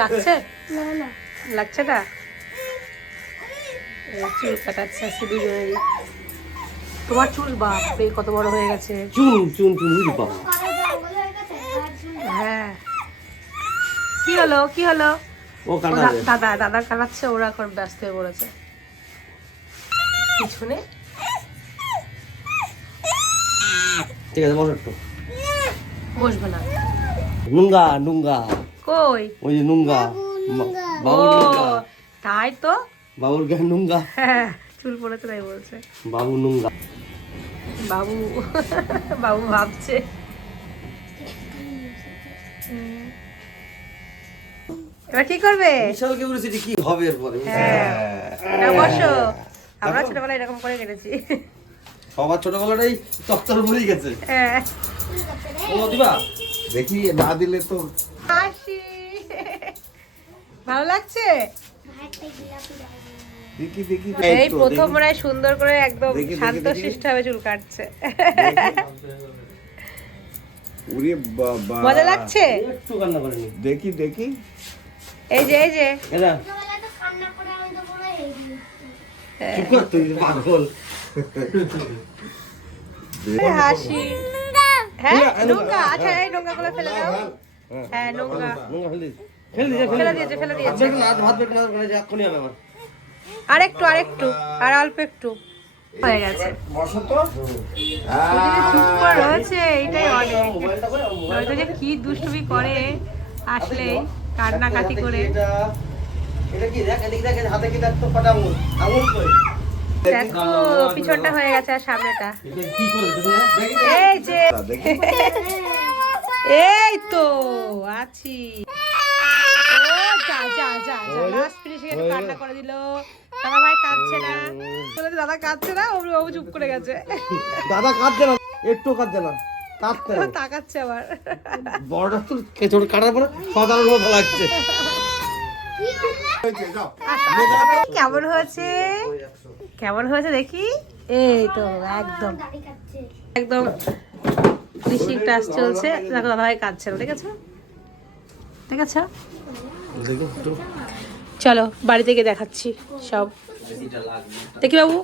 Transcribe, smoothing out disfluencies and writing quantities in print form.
লাগছে লাগছে না চুল কাটাচ্ছে আজকে দুজনেরই। তোমার চুল বাপরে কত বড় হয়ে গেছে। হ্যাঁ কি হলো কি হলো? দাদা কাটাচ্ছে, ওরা এখন ব্যস্ত হয়ে পড়েছে পিছনে। ঠিক আছে বসো একটু। বসবে না। নুঙ্গা নুঙ্গা কই? ওই যে নুঙ্গা বাবুর নুঙ্গা। তাই তো বাবুর গায়ে নুঙ্গা। হ্যাঁ চুল পড়েছে তাই বলছে বাবু নুঙ্গা। বাবু বাবু ভাবছে। এবার কি করবে? বিশাল কিউরিওসিটি কি হবে এরপরে। হ্যাঁ বসো। আমরা ছোটবেলায় এরকম করে কেটেছি। সবার ছোটবেলাটাই তক্তার ভুলেই গেছে। হ্যাঁ ও দিবা দেখি না দিলে তো হাসি। ভালো লাগছে? দেখি দেখি এই প্রথম মনে হয় সুন্দর করে একদম শান্তশিষ্ট ভাবে চুল কাটছে। ওরে বাবা মজা লাগছে? একটু কান্না করেনি। দেখি দেখি এই যে এই যে এরা চুপ কর তুই পাগল। হাসি। হ্যাঁ নোংরা। আচ্ছা এই নোংরা গুলো ফেলে দাও। হ্যাঁ নোংরা নুঙ্গা ফেলে দিয়েছে ফেলে দিয়েছে। ভাত বেটে না করে এক্ষুনি হবে আমার। আরেকটু আর অল্প একটু হয়ে গেছে। বসো তো ওদিকে চুপ করে রয়েছে, এইটাই অনেক। নয়তো যে কি দুষ্টুমি করে আসলে কান্নাকাটি করে। এটা কি দেখ এদিকে দেখ হাতে কি দেখ তো কটা আঙুল আঙুল কই দেখো পিছনটা হয়ে গেছে আর সামনেটা। এটা কি করে দেখি এই যে দেখি এই তো আছি। ও যা যা যা যা লাস্ট ফিনিশিং একটু কান্না করে দিল। দাদা ভাই কাঁদছে না, বলে দাদা কাঁদছে না, ও চুপ করে গেছে। দাদা কাঁদছে না, একটু কাঁদছে না, কাঁদছে না। তাকাচ্ছে আবার। বড়টা তো ছোট কাটার পরে সাধারণ মতো লাগছে। কেমন হয়েছে কেমন হয়েছে দেখি। এই তো একদম একদম ফিনিশিং টাচ চলছে। দেখো দাদা ভাই কাঁদছে না, দেখেছো দেখেছো? চলো বাড়িতে গিয়ে দেখাচ্ছি সব। দেখি বাবু